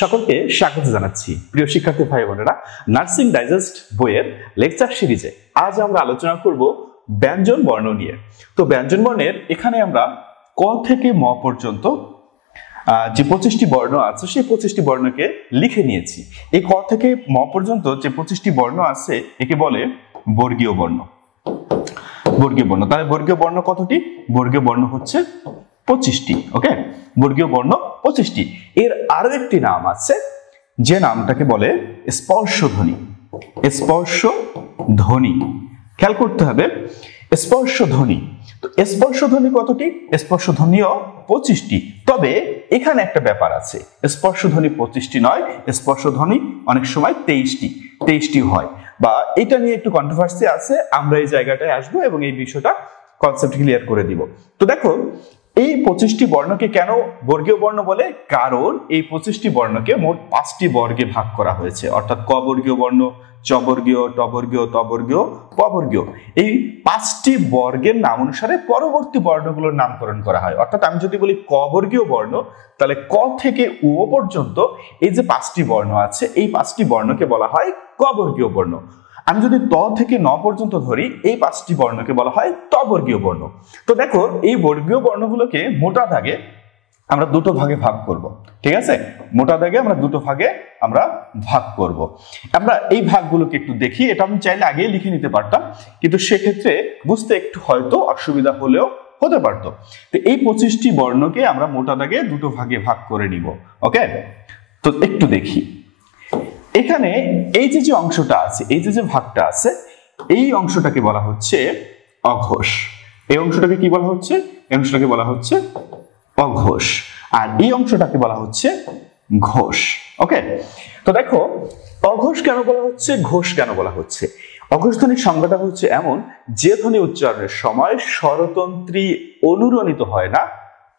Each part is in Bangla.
সকলকে স্বাগত জানাচ্ছি প্রিয় শিক্ষার্থী ভাই বোনেরা, নার্সিং ডাইজেস্ট বইয়ের লেকচার সিরিজে আজ আমরা আলোচনা করব ব্যঞ্জন বর্ণ নিয়ে। তো ব্যঞ্জন বর্ণের এখানে আমরা ক থেকে ম পর্যন্ত যে 25টি বর্ণ আছে সেই 25টি বর্ণকে লিখে নিয়েছি। এই ক থেকে ম পর্যন্ত যে 25টি বর্ণ আছে একে বলে বর্গীয় বর্ণ। বর্গীয় বর্ণ, তাহলে বর্গীয় বর্ণ কতটি? বর্গীয় বর্ণ হচ্ছে 25টি। ওকে, বর্গীয় বর্ণ 25টি। এর আরো একটি নাম আছে যে নামটাকে বলে স্পর্শধ্বনি। স্পর্শধ্বনি খেয়াল করতে হবে, স্পর্শধ্বনি। তো স্পর্শধ্বনি কতটি? স্পর্শধ্বনিও 25টি। তবে এখানে একটা ব্যাপার আছে, স্পর্শধ্বনি 25টি নয়, স্পর্শধ্বনি অনেক সময় 23টি হয়, বা এটা নিয়ে একটু কন্ট্রোভার্সি আছে। আমরা এই জায়গাটায় আসবো এবং এই বিষয়টা কনসেপ্ট ক্লিয়ার করে দিব। তো দেখো, এই 25টি বর্ণকে কেন বর্গীয় বর্ণ বলে? কারণ এই 25টি বর্ণকে মোট 5টি বর্গে ভাগ করা হয়েছে, অর্থাৎ ক বর্গীয় বর্ণ, চ বর্গীয়, ট বর্গীয়, ত বর্গীয়, প বর্গীয়। এই 5টি বর্গের নাম অনুসারে পরবর্তী বর্ণগুলোর নামকরণ করা হয়। অর্থাৎ আমি যদি বলি ক বর্গীয় বর্ণ, তাহলে ক থেকে ও পর্যন্ত এই যে 5টি বর্ণ আছে, এই 5টি বর্ণকে বলা হয় ক বর্গীয় বর্ণ। আমি যদি ত থেকে ন পর্যন্ত ধরি, এই 5টি বর্ণকে বলা হয় ত বর্গীয় বর্ণ। তো দেখো, এই বর্গীয় বর্ণগুলোকে মোটা দাগে আমরা দুটো ভাগে ভাগ করব। ঠিক আছে, মোটা দাগে আমরা দুটো ভাগে আমরা ভাগ করব। আমরা এই ভাগগুলোকে একটু দেখি। এটা আমি চাইলে আগেই লিখে নিতে পারতাম, কিন্তু সেক্ষেত্রে বুঝতে একটু হয়তো অসুবিধা হলেও হতে পারতো। তো এই 25টি বর্ণকে আমরা মোটা দাগে দুটো ভাগে ভাগ করে নিব। ওকে, তো একটু দেখি। এখানে এই যে অংশটা আছে, এই যে ভাগটা আছে, এই অংশটাকে বলা হচ্ছে অঘোষ। এই অংশটাকে কি বলা হচ্ছে? এই অংশটাকে বলা হচ্ছে অঘোষ। আর এই অংশটাকে বলা হচ্ছে ঘোষ। ওকে, তো দেখো, অঘোষ কেন বলা হচ্ছে, ঘোষ কেন বলা হচ্ছে? অঘোষ ধ্বনির সংজ্ঞাটা হচ্ছে এমন, যে ধ্বনি উচ্চারণের সময় স্বরতন্ত্রী অনুরণিত হয় না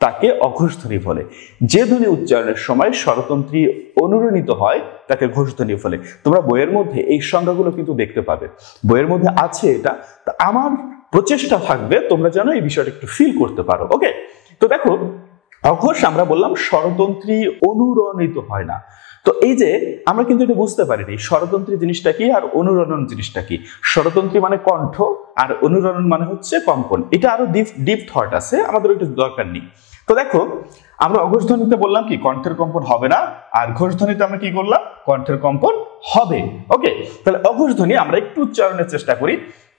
তাকে অঘোষ ধ্বনি বলে। যে ধ্বনি উচ্চারণের সময় স্বরতন্ত্রী অনুরণিত হয় তাকে ঘোষ ধ্বনি বলে। তোমরা বইয়ের মধ্যে এই সংজ্ঞাগুলো কিন্তু দেখতে পাবে, বইয়ের মধ্যে আছে এটা। আমার প্রচেষ্টা থাকবে তোমরা যেন এই বিষয়টা একটু ফিল করতে পারো। ওকে, তো দেখো, অঘোষ আমরা বললাম স্বরতন্ত্রী অনুরণিত হয় না। তো এই যে আমরা কিন্তু এটা বুঝতে পারিনি স্বরতন্ত্রী জিনিসটা কি আর অনুরণন জিনিসটা কি। স্বরতন্ত্রী মানে কণ্ঠ, আর অনুরণন মানে হচ্ছে কম্পন। এটা আরো ডিপ থট আছে, আমাদের ওইটা দরকার নেই। তো দেখো, আমরা অঘোষ ধ্বনিতে বললাম কি কণ্ঠের কম্পন হবে না, আর ঘোষ ধ্বনিতে আমরা কি করলাম? কণ্ঠের কম্পন হবে। ওকে, তাহলে অঘোষ ধ্বনি আমরা একটু উচ্চারণের চেষ্টা করি।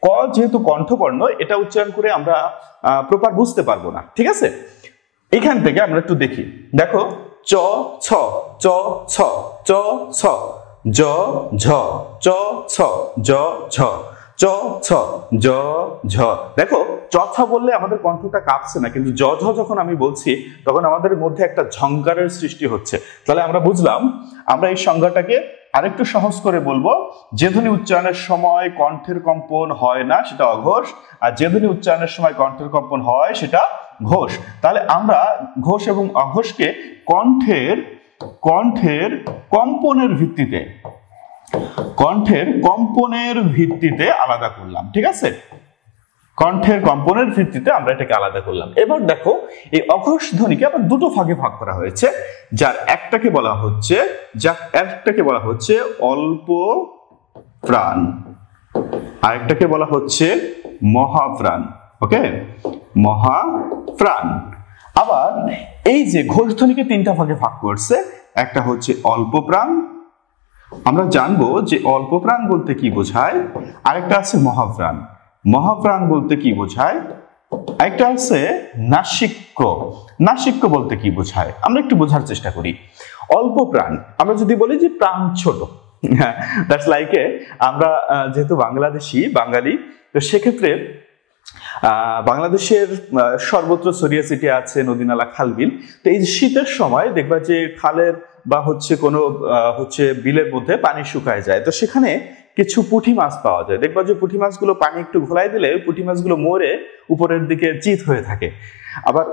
ক যেহেতু কণ্ঠবর্ণ, এটা উচ্চারণ করে আমরা প্রপার বুঝতে পারবো না। ঠিক আছে, এখান থেকে আমরা একটু দেখি। দেখো, চ ছ, চ ছ, চ ছ, জ ঝ, চ ছ, জ ঝ, চ ছ, জ ঝ। দেখো, চ ছ বললে আমাদের কণ্ঠটা কাঁপছে না, কিন্তু জ ঝ যখন আমি বলছি তখন আমাদের মধ্যে একটা ঝংকারের সৃষ্টি হচ্ছে। তাহলে আমরা বুঝলাম, আমরা এই সংজ্ঞাটাকে আরেকটু সহজ করে বলবো, যে ধ্বনি উচ্চারণের সময় কণ্ঠের কম্পন হয় না সেটা অঘোষ, আর যে ধ্বনি উচ্চারণের সময় কণ্ঠের কম্পন হয় সেটা ঘোষ। তাহলে আমরা ঘোষ এবং অঘোষকে কণ্ঠের কম্পনের ভিত্তিতে আলাদা করলাম। ঠিক আছে, কণ্ঠের কম্পনের ভিত্তিতে আমরা এটাকে আলাদা করলাম। এবার দেখো, এই অঘোষ ধ্বনিকে আবার দুটো ভাগে ভাগ করা হয়েছে, যার একটাকে বলা হচ্ছে অল্প প্রাণ, আরেকটাকে বলা হচ্ছে মহাপ্রাণ। ওকে, মহাপ্রাণ। আবার এই যে ঘোষ ধ্বনিকে তিনটা ভাগে ভাগ করছে, একটা হচ্ছে অল্প প্রাণ, আমরা জানবো যে অল্প প্রাণ বলতে কি বোঝায়। আরেকটা আছে মহাপ্রাণ, মহাপ্রাণ বলতে কি বোঝায়। একটা আছে নাসিক্য বলতে কি বোঝায়। আমরা একটু বোঝার চেষ্টা করি। অল্প প্রাণ, আমরা যদি বলি যে প্রাণ ছোট, দ্যাটস লাইক আমরা যেহেতু বাঙালি, তো সেক্ষেত্রে বাংলাদেশের সর্বত্র ছড়িয়ে ছিটিয়ে আছে নদী নালা খাল বিল। তো এই শীতের সময় দেখবা যে খালের বা কোনো বিলের মধ্যে পানি শুকায় যায়, তো সেখানে কিছু পুঁটি মাছ পাওয়া যায়। দেখবা যে পুঁটি মাছগুলো পানি একটু ঘোলাই দিলে পুঁটি মাছগুলো মরে উপরের দিকে চিত হয়ে থাকে। আবার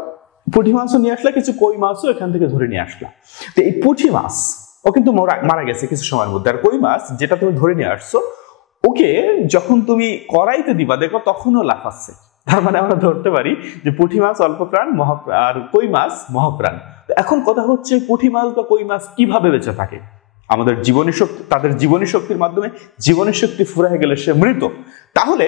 পুঁটি মাছও নিয়ে আসলে, কিছু কই মাছও এখান থেকে ধরে নিয়ে আসলাম। তো এই পুঁটি মাছ ও কিন্তু মারা গেছে কিছু সময়ের মধ্যে, আর কই মাছ যেটা তুমি ধরে নিয়ে আসছো ওকে যখন তুমি কড়াইতে দিবা দেখো তখনও লাফাচ্ছে। তার মানে আমরা ধরতে পারি যে পুঁটি মাছ অল্প প্রাণ, আর কই মাছ মহাপ্রাণ। এখন কথা হচ্ছে পুঁটি মাছ বা কই মাছ কিভাবে বেঁচে থাকে? আমাদের জীবনী শক্তি, তাদের জীবনী শক্তির মাধ্যমে। জীবনী শক্তি ফুরায় গেলে সে মৃত। তাহলে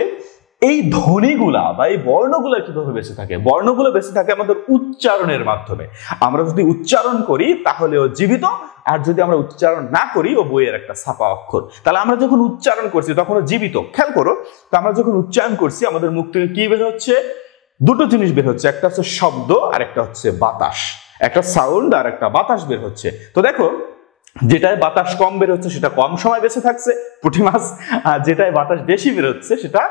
এই ধ্বনিগুলা বা এই বর্ণগুলা কিভাবে বেঁচে থাকে? বর্ণগুলো বেঁচে থাকে আমাদের উচ্চারণের মাধ্যমে। আমরা যদি উচ্চারণ করি তাহলে ও জীবিত, আর যদি আমরা উচ্চারণ না করি ও বইয়ের একটা ছাপা অক্ষর। তাহলে আমরা যখন উচ্চারণ করছি তখন ও জীবিত। খেয়াল করো, তো আমরা যখন উচ্চারণ করছি আমাদের মুখ থেকে কি বের হচ্ছে? দুটো জিনিস বের হচ্ছে, একটা হচ্ছে শব্দ আর একটা হচ্ছে বাতাস। একটা সাউন্ড আর একটা বাতাস বের হচ্ছে। তো দেখো, যেটায় বাতাস কম বের হচ্ছে সেটা কম সময় বেঁচে থাকছে পুঁটি মাছ, আর যেটায় বাতাস বেশি বের হচ্ছে সেটা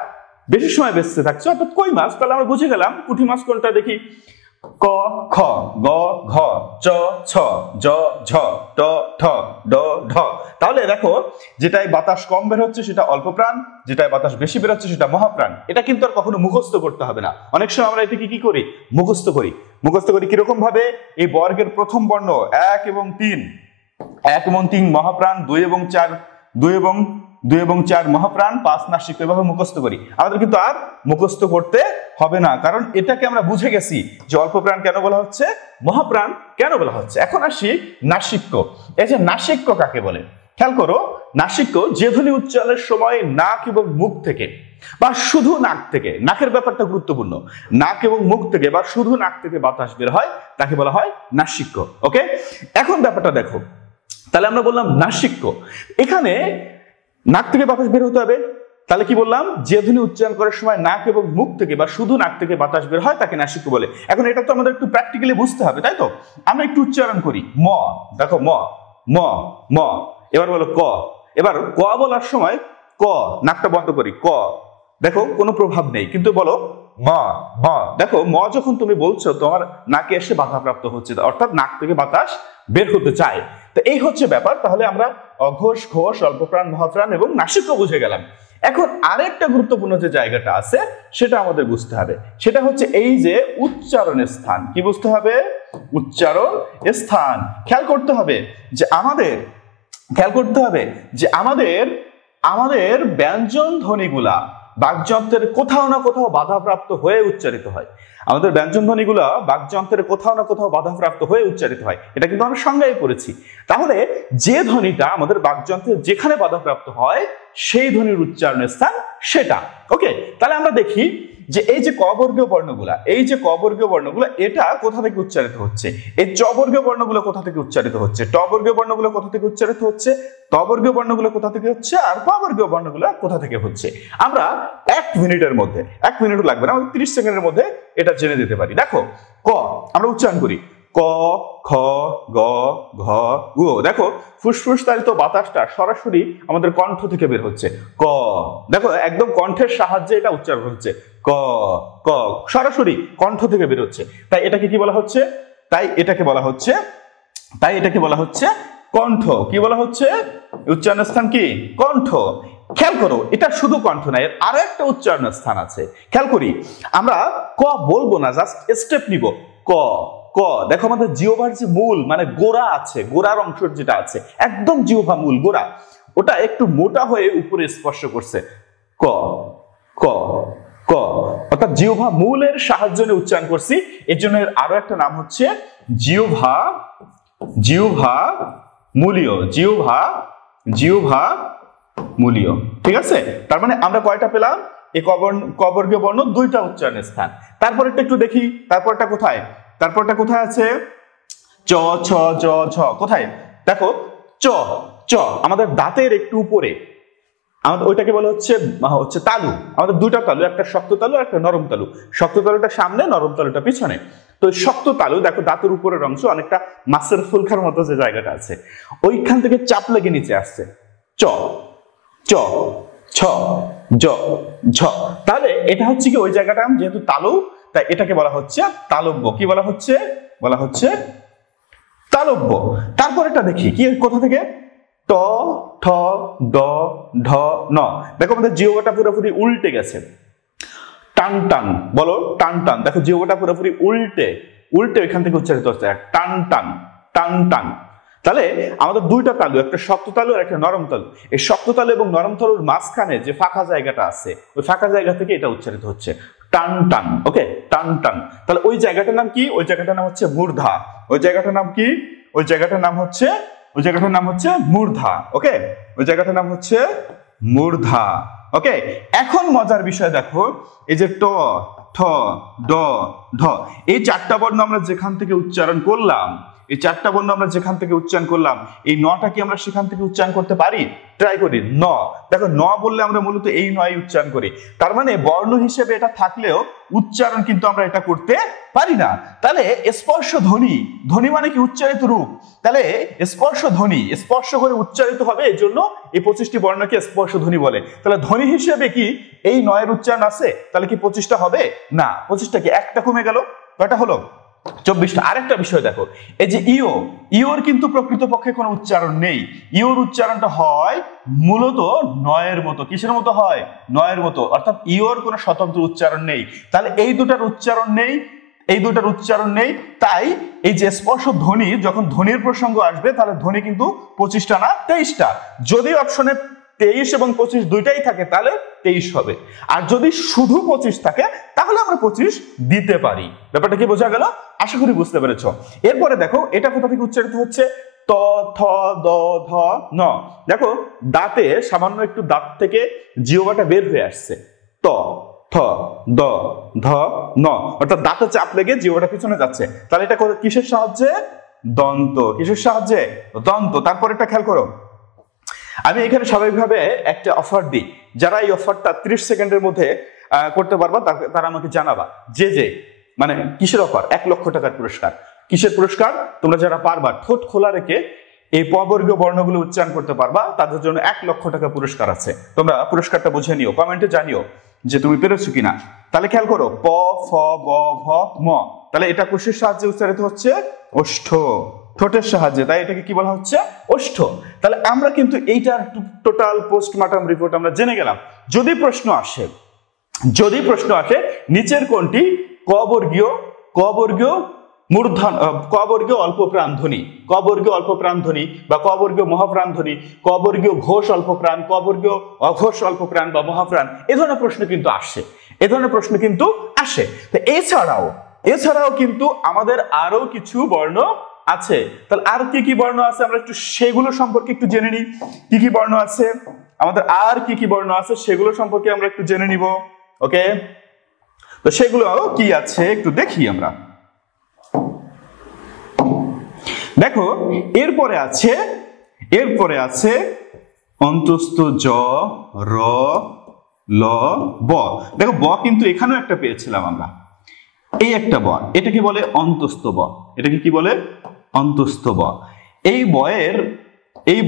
বেশি সময় বেঁচে থাকছে, অর্থাৎ কই মাছ। তাহলে আমরা বুঝে গেলাম পুঁটি মাছ কোনটা। দেখি, ক খ গ ঘ চ ছ জ ঝ ট ঠ ড ঢ। তাহলে দেখো, যেটায় বাতাস কম বের হচ্ছে সেটা অল্প প্রাণ, যেটায় বাতাস বেশি বের হচ্ছে সেটা মহাপ্রাণ। এটা কিন্তু আর কখনো মুখস্থ করতে হবে না। অনেক সময় আমরা এটাকে কি করি? মুখস্থ করি। মুখস্থ করি কিরকম ভাবে? এই বর্গের প্রথম বর্ণ 1 এবং 3, 1 এবং 3 মহাপ্রাণ, 2 এবং 4 মহাপ্রাণ, 5 নাসিক, এভাবে মুখস্থ করি। আমাদের কিন্তু আর মুখস্থ করতে হবে না, কারণ এটাকে আমরা বুঝে গেছি যে অল্প প্রাণ কেন বলা হচ্ছে, মহাপ্রাণ কেন বলা হচ্ছে। এখন আসি নাসিক্য। এই যে নাসিক্য কাকে বলে? খেয়াল করো, নাসিক্য যে ধ্বনি উচ্চারণের সময় নাক এবং মুখ থেকে বা শুধু নাক থেকে, নাকের ব্যাপারটা গুরুত্বপূর্ণ, নাক এবং মুখ থেকে বা শুধু নাক থেকে বাতাস বের হয় তাকে বলা হয় নাসিক্য। ওকে, এখন ব্যাপারটা দেখো, তাহলে আমরা বললাম নাসিক্য, এখানে নাক থেকে বাতাস বের হতে হবে। তাহলে কি বললাম? যে ধ্বনি উচ্চারণ করার সময় নাক এবং মুখ থেকে বা শুধু নাক থেকে বাতাস বের হয় তাকে নাসিক্য বলে। এখন এটা তো আমাদের একটু প্র্যাকটিক্যালি বুঝতে হবে, তাই তো? আমরা একটু উচ্চারণ করি। ম, দেখো ম ম ম। এবার বলো ক। এবার ক বলার সময় ক, নাকটা বন্ধ করি, ক। দেখো কোনো প্রভাব নেই, কিন্তু বলো ম ম। দেখো ম যখন তুমি বলছো তোমার নাকে এসে বাধাপ্রাপ্ত হচ্ছে, অর্থাৎ নাক থেকে বাতাস বের হতে চায়। তো এই হচ্ছে ব্যাপার। তাহলে আমরা অঘোষ, ঘোষ, অল্পপ্রাণ, মহাপ্রাণ এবং নাসিক্য বুঝে গেলাম। এখন আরেকটা গুরুত্বপূর্ণ যে জায়গাটা আছে সেটা আমাদের বুঝতে হবে, সেটা হচ্ছে এই যে উচ্চারণের স্থান। কি বুঝতে হবে? উচ্চারণ স্থান। খেয়াল করতে হবে যে আমাদের ব্যঞ্জন ধ্বনিগুলা বাকযন্ত্রের কোথাও না কোথাও বাধাপ্রাপ্ত হয়ে উচ্চারিত হয়। আমাদের ব্যঞ্জন ধ্বনিগুলা বাকযন্ত্রের কোথাও না কোথাও বাধাপ্রাপ্ত হয়ে উচ্চারিত হয়। এটা কিন্তু আমরা সংজ্ঞায় পড়েছি। তাহলে যে ধ্বনিটা আমাদের বাকযন্ত্রের যেখানে বাধাপ্রাপ্ত হয় সেই ধ্বনির উচ্চারণের স্থান সেটা। ওকে, তাহলে আমরা দেখি যে এই যে কবর্গীয় বর্ণগুলা, এটা কোথা থেকে উচ্চারিত হচ্ছে? এই চবর্গীয় বর্ণগুলো কোথা থেকে উচ্চারিত হচ্ছে? টবর্গীয় বর্ণগুলো কোথা থেকে উচ্চারিত হচ্ছে? তবর্গীয় বর্ণগুলো কোথা থেকে হচ্ছে? আর পবর্গীয় বর্ণগুলো কোথা থেকে হচ্ছে? আমরা 1 মিনিটের মধ্যে, 1 মিনিটও লাগবে না, আমাদের 30 সেকেন্ডের মধ্যে এটা জেনে দিতে পারি। দেখো, ক আমরা উচ্চারণ করি ক খ গ ঘ গ। দেখো, ফুসফুস তাড়িত বাতাসটা সরাসরি আমাদের কণ্ঠ থেকে বের হচ্ছে, ক। দেখো, একদম কণ্ঠের সাহায্যে এটা উচ্চারণ হচ্ছে, ক ক, সরাসরি কণ্ঠ থেকে বের হচ্ছে। তাই এটাকে কি বলা হচ্ছে? তাই এটাকে বলা হচ্ছে কণ্ঠ। কি বলা হচ্ছে? উচ্চারণের স্থান কি? কণ্ঠ। খেয়াল করো, এটা শুধু কণ্ঠ না, এর আরো একটা উচ্চারণের স্থান আছে। খেয়াল করি, আমরা ক বলবো না, জাস্ট স্টেপ নিব। ক ক। দেখো, আমাদের জিহ্বার যে মূল মানে গোড়া আছে, গোড়ার অংশ যেটা আছে, একদম জিহ্বা মূল গোড়া, ওটা একটু মোটা হয়ে উপরে স্পর্শ করছে, ক ক ক। অর্থাৎ জিহ্বা মূলের সাহায্য নিয়ে উচ্চারণ করছি, এর জন্য এর আরো একটা নাম হচ্ছে জিহ্বা মূলীয়। ঠিক আছে? তার মানে আমরা কয়টা পেলাম? এই কবর্গীয় বর্ণ 2টা উচ্চারণের স্থান। তারপরটা একটু দেখি, তারপরটা কোথায় আছে? চ ছ জ ঝ। কোথায়? দেখো, চ চ আমাদের দাঁতের একটু উপরে, আমাদের ওইটাকে বলা হচ্ছে তালু। আমাদের 2টা তালু, একটা শক্ত তালু আর একটা নরম তালু। শক্ত তালুটা সামনে, নরম তালুটা পিছনে। তো শক্ত তালু দেখো, দাঁতের উপরের অংশ অনেকটা মাছের ফুলকার মতো যে জায়গাটা আছে, ওইখান থেকে চাপ লেগে নিচে আসছে, চ চ ছ জ ঝ। তাহলে এটা হচ্ছে কি ওই জায়গাটা, যেহেতু তালু তাই এটাকে বলা হচ্ছে তালব্য। কি বলা হচ্ছে? তালব্য। তারপর এটা দেখি কি কোথা থেকে? ট ঠ ড ঢ ন। দেখো, আমাদের জিহ্বাটা পুরোপুরি উল্টে গেছে, টান টান। বলো টান টান। দেখো, জিহ্বাটা পুরোপুরি উল্টে ওইখান থেকে উচ্চারিত হচ্ছে, টান টান টান টান। তাহলে আমাদের 2টা তালু, একটা শক্ত তালু আর একটা নরম তালু। এই শক্ত তালু এবং নরম তালুর মাঝখানে যে ফাঁকা জায়গাটা আছে, ওই ফাঁকা জায়গা থেকে এটা উচ্চারিত হচ্ছে, টান টান, ওকে, টান টান। তাহলে ওই জায়গাটার নাম কি? ওই জায়গাটার নাম হচ্ছে মূর্ধা। ওই জায়গাটার নাম কি? ওই জায়গাটার নাম হচ্ছে মূর্ধা, ওকে, ওই জায়গাটার নাম হচ্ছে মূর্ধা, ওকে। এখন মজার বিষয় দেখো, এই যে ট, ঠ, ড, ঢ, এই চারটা বর্ণ আমরা যেখান থেকে উচ্চারণ করলাম, এই চারটা বর্ণ আমরা যেখান থেকে উচ্চারণ করলাম, এই নটা কি আমরা সেখান থেকে উচ্চারণ করতে পারি? ট্রাই করি। ন, দেখো ন বললে আমরা মূলত এই নয় উচ্চারণ করি, তার মানে বর্ণ হিসেবে এটা থাকলেও উচ্চারণ কিন্তু আমরা এটা করতে পারি না। তাহলে স্পর্শ ধ্বনি, ধ্বনি মানে কি? উচ্চারিত রূপ। তাহলে স্পর্শ ধ্বনি স্পর্শ করে উচ্চারিত হবে, এই জন্য এই 25টি বর্ণকে স্পর্শ ধ্বনি বলে। তাহলে ধ্বনি হিসেবে কি এই নয়ের উচ্চারণ আছে? তাহলে কি 25টা হবে? না, 25টা কি একটা কমে গেল, কয়টা হলো? 24টা। আরেকটা বিষয় দেখো, এই যে ইও, ইওর কিন্তু প্রকৃতপক্ষে কোনো উচ্চারণ নেই। ইওর উচ্চারণটা হয় মূলত নয়ের মতো। কিসের মতো হয়? নয়ের মতো, অর্থাৎ ইওর কোনো স্বতন্ত্র উচ্চারণ নেই। তাহলে এই দুটার উচ্চারণ নেই, এই দুটার উচ্চারণ নেই। তাই এই যে স্পর্শ ধ্বনি, যখন ধ্বনির প্রসঙ্গ আসবে তাহলে ধ্বনি কিন্তু 25টা না 23টা। যদি অপশনে 23 এবং 25 দুইটাই থাকে তাহলে 23 হবে, আর যদি শুধু 25 থাকে তাহলে আমরা 25 দিতে পারি। ব্যাপারটা কি বোঝা গেল? আশা করি বুঝতে পেরেছো। এরপরে দেখো এটা কোথা থেকে উচ্চারিত হচ্ছে? ত, থ, দ, ধ, ন। দেখো দাঁতে সামান্য একটু দাঁত থেকে জিহ্বাটা বের হয়ে আসছে, ত, থ, দ, ধ, ন, অর্থাৎ দাঁতে চাপ লেগে জিহ্বাটা পিছনে যাচ্ছে। তাহলে এটা কিসের সাহায্যে? দন্ত। কিসের সাহায্যে? দন্ত। তারপর এটা খেয়াল করো, আমি এখানে স্বাভাবিকভাবে একটা অফার দিই, যারা এই অফারটা 30 সেকেন্ডের মধ্যে করতে পারবা তারা আমাকে জানাবা। যে মানে কিসের অফার? 1 লক্ষ টাকার পুরস্কার। কিসের পুরস্কার? তোমরা যারা পারবা ঠোঁট খোলা রেখে এই পবর্গীয় বর্ণগুলো উচ্চারণ করতে পারবা, তাদের জন্য 1 লক্ষ টাকা পুরস্কার আছে। তোমরা পুরস্কারটা বুঝে নিও, কমেন্টে জানিও যে তুমি পেরেছো কিনা। তাহলে খেয়াল করো, প, ফ, ব, ভ, ম। তাহলে এটা কোষের সাহায্যে উচ্চারিত হচ্ছে? ওষ্ঠ, ঠোঁটের সাহায্যে। তাই এটাকে কি বলা হচ্ছে? ওষ্ঠ। তাহলে আমরা কিন্তু এইটার টোটাল পোস্টমর্টম রিপোর্ট আমরা জেনে গেলাম। যদি প্রশ্ন আসে নিচের কোনটি কবর্গীয় মূর্ধন, কবর্গীয় অল্প প্রাণধ্বনি, কবর্গীয় অল্প প্রাণধ্বনি বা কবর্গীয় মহাপ্রাণধ্বনি, কবর্গীয় ঘোষ অল্প প্রাণ, কবর্গীয় অঘোষ অল্প প্রাণ বা মহাপ্রাণ, এ ধরনের প্রশ্ন কিন্তু আসে, এ ধরনের প্রশ্ন কিন্তু আসে। তো এছাড়াও কিন্তু আমাদের আরো কিছু বর্ণ আছে। তাহলে আর কি কি বর্ণ আছে আমরা একটু সেগুলো সম্পর্কে একটু জেনে নিই। কি কি বর্ণ আছে আমাদের, আর কি কি বর্ণ আছে সেগুলো সম্পর্কে আমরা একটু জেনে নিব, ওকে। তো সেগুলো কি আছে একটু দেখি আমরা। দেখো এরপরে আছে অন্তস্থ জ, র, ল, ব। দেখো ব কিন্তু এখানেও একটা পেয়েছিলাম আমরা, এই একটা ব, এটাকে বলে অন্তস্থ ব। এটাকে কি বলে? অন্তস্থ ব। এই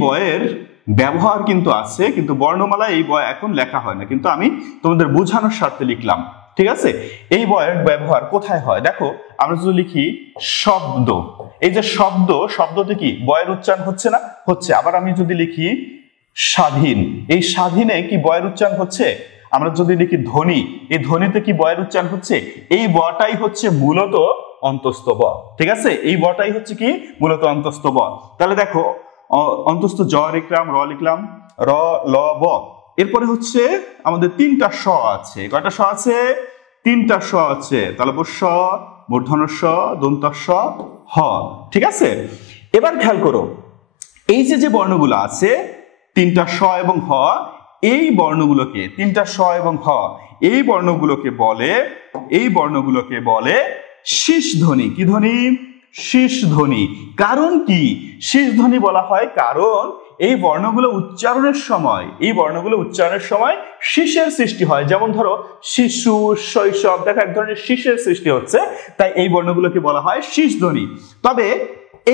বয়ের ব্যবহার কিন্তু আছে, কিন্তু বর্ণমালা এই বয় এখন লেখা হয় না, কিন্তু আমি তোমাদের বোঝানোর স্বার্থে লিখলাম, ঠিক আছে। এই বয়ের ব্যবহার কোথায় হয়? দেখো আমরা যদি লিখি শব্দ, এই যে শব্দতে কি বয়ের উচ্চারণ হচ্ছে না? হচ্ছে। আবার আমি যদি লিখি স্বাধীন, এই স্বাধীনে কি বয়ের উচ্চারণ হচ্ছে? আমরা যদি লিখি ধ্বনি, এই ধ্বনিতে কি বয়ের উচ্চারণ হচ্ছে? এই বটাই হচ্ছে মূলত অন্তস্থ ব, ঠিক আছে। এই বটাই হচ্ছে কি মূলত অন্তস্থ ব। তাহলে দেখো অন্তস্থ জ লিখলাম, র লিখলাম, র, ল, ব। এরপরে হচ্ছে আমাদের 3টা স আছে। কয়টা স আছে? 3টা স আছে। তাহলে স, মূর্ধন্য স, দন্ত স, হ, ঠিক আছে। এবার খেয়াল করো, এই যে বর্ণগুলো আছে 3টা স এবং হ, এই বর্ণগুলোকে 3টা স এবং হ এই বর্ণগুলোকে বলে শীষ ধ্বনি। কি ধ্বনি? শীষ ধ্বনি। কারণ কি শীষ ধ্বনি বলা হয়? কারণ এই বর্ণগুলো উচ্চারণের সময় শীষের সৃষ্টি হয়। যেমন ধরো শিশু, শৈশব, দেখো এক ধরনের শীষের সৃষ্টি হচ্ছে, তাই এই বর্ণগুলোকে বলা হয় শীষ ধ্বনি। তবে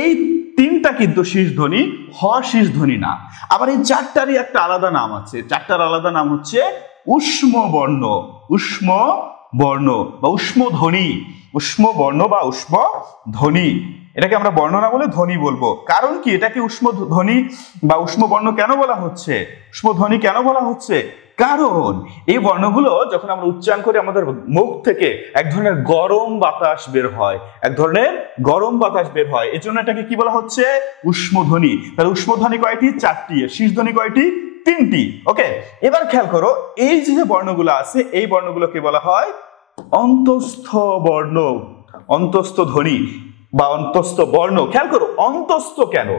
এই 3টা কিন্তু শীষ ধ্বনি, হ শীষ ধ্বনি না। আবার এই 4টারই একটা আলাদা নাম আছে, 4টার আলাদা নাম হচ্ছে উষ্ম বর্ণ, উষ্ম বর্ণ বা উষ্ম ধ্বনি, উষ্ম বর্ণ বা উষ্ম ধ্বনি। এটাকে আমরা বর্ণ না বলে ধ্বনি বলবো। কারণ কি এটাকে উষ্ম ধ্বনি বা উষ্ম বর্ণ কেন বলা হচ্ছে, উষ্ম ধ্বনি কেন বলা হচ্ছে? কারণ এই বর্ণগুলো যখন আমরা উচ্চারণ করি আমাদের মুখ থেকে এক ধরনের গরম বাতাস বের হয়, এজন্য এটাকে কি বলা হচ্ছে? উষ্ম ধ্বনি। তাহলে উষ্ম ধ্বনি কয়টি? 4টি। শীষ ধ্বনি কয়টি? 3টি। ওকে, এবার খেয়াল করো এই যে বর্ণগুলো আছে এই বর্ণগুলোকে বলা হয় অন্তস্থ বর্ণ, অন্তস্থ ধ্বনি বা অন্তস্থ বর্ণ। খেয়াল করো অন্তস্থ কেন,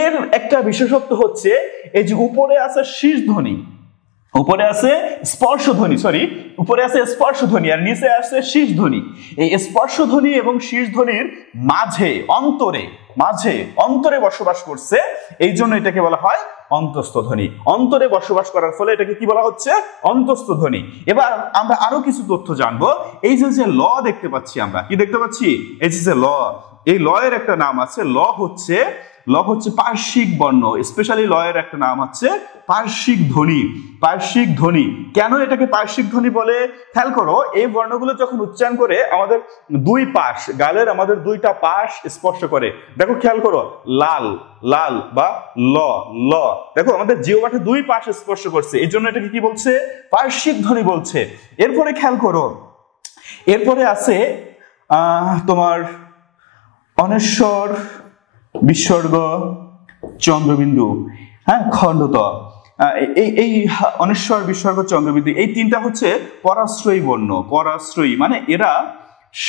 এর একটা বিশেষত্ব হচ্ছে এই যে উপরে আছে শীর্ষ ধ্বনি, উপরে আছে স্পর্শ ধ্বনি, সরি উপরে আছে স্পর্শ ধ্বনি আর নিচে আছে শীর্ষ ধ্বনি। এই স্পর্শ ধ্বনি এবং শীর্ষ ধ্বনির মাঝে অন্তরে বসবাস করছে, এই জন্য এটাকে বলা হয় অন্তস্থ ধ্বনি। অন্তরে বসবাস করার ফলে এটাকে কি বলা হচ্ছে? অন্তস্থ ধ্বনি। এবার আমরা আরো কিছু তথ্য জানবো। এই যে ল দেখতে পাচ্ছি, আমরা কি দেখতে পাচ্ছি? এই যে ল, এই ল এর একটা নাম আছে, ল হচ্ছে পার্শ্বিক বর্ণ। স্পেশালি ল এর একটা নাম হচ্ছে পার্শ্বিক ধ্বনি। পার্শ্বিক ধ্বনি কেন এটাকে পার্শ্বিক ধ্বনি বলে? খেয়াল করো এই বর্ণগুলো যখন উচ্চারণ করে আমাদের দুই পাশ, গালের আমাদের দুইটা পাশ স্পর্শ করে। দেখো খেয়াল করো, লাল লাল বা ল ল, দেখো আমাদের জিহ্বাটা দুই পাশ স্পর্শ করছে, এই জন্য এটাকে কি বলছে? পার্শ্বিক ধ্বনি বলছে। এরপরে খেয়াল করো, এরপরে আছে তোমার অনস্বর, বিসর্গ, চন্দ্রবিন্দু, হ্যাঁ খণ্ডত। এই অনস্বর, বিসর্গ, চন্দ্রবিন্দু এই তিনটা হচ্ছে পরাশ্রয়ী বর্ণ। পরাশ্রয়ী মানে এরা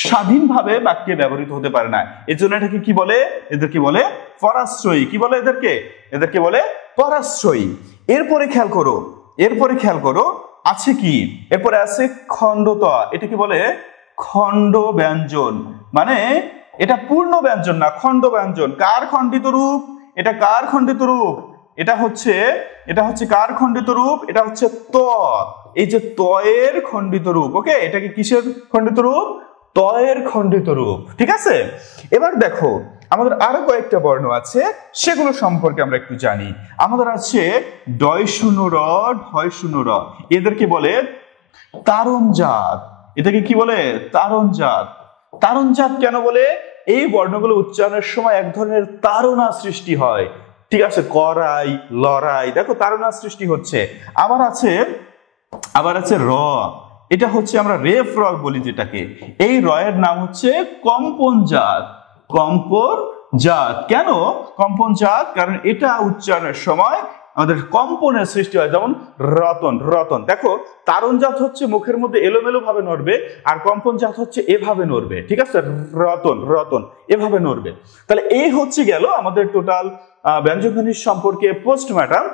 স্বাধীনভাবে বাক্যে ব্যবহৃত হতে পারে না, এর জন্য এটাকে কি বলে? এদেরকে বলে পরাশ্রয়ী। কি বলে এদেরকে? এদেরকে বলে পরাশ্রয়ী। এরপরে খেয়াল করো আছে কি? এরপরে আছে খণ্ডত। এটাকে বলে খণ্ড ব্যঞ্জন, মানে এটা পূর্ণ ব্যঞ্জন না, খণ্ড ব্যঞ্জন। কার খণ্ডিত রূপ? এটা কার খণ্ডিত রূপ? এটা হচ্ছে কার খণ্ডিত রূপ? এটা হচ্ছে ত। এই যে ত এর খণ্ডিত রূপ। ওকে, এটাকে কিসের খণ্ডিত রূপ? ত এর খণ্ডিত রূপ। ঠিক আছে, এবার দেখো আমাদের আরো কয়েকটা বর্ণ আছে, সেগুলো সম্পর্কে আমরা একটু জানি। আমাদের আছে ডয় শূন্য র, ঢয় শূন্য র। এদেরকে বলে তারণজাত। এটাকে কি বলে? তারণজাত। তারণজাত কেন বলে? এই বর্ণগুলো উচ্চারণের সময় এক ধরনের তাড়না সৃষ্টি হয়। ঠিক আছে, করাই, লড়াই, দেখো তাড়না সৃষ্টি হচ্ছে। আবার আছে র, এটা হচ্ছে আমরা রেফ র বলি যেটাকে। এই র এর নাম হচ্ছে কম্পনজাত। কম্পনজাত কেন কম্পনজাত? কারণ এটা উচ্চারণের সময় আমাদের কম্পনের সৃষ্টি হয়, যেমন রতন রতন। দেখো তারণজাত হচ্ছে মুখের মধ্যে এলোমেলো ভাবে নড়বে, আর কম্পনজাত হচ্ছে এভাবে নড়বে। ঠিক আছে, রতন রতন এভাবে নড়বে। তাহলে এই হচ্ছে গেল আমাদের টোটাল ব্যঞ্জনধ্বনি সম্পর্কে পোস্টমর্টম।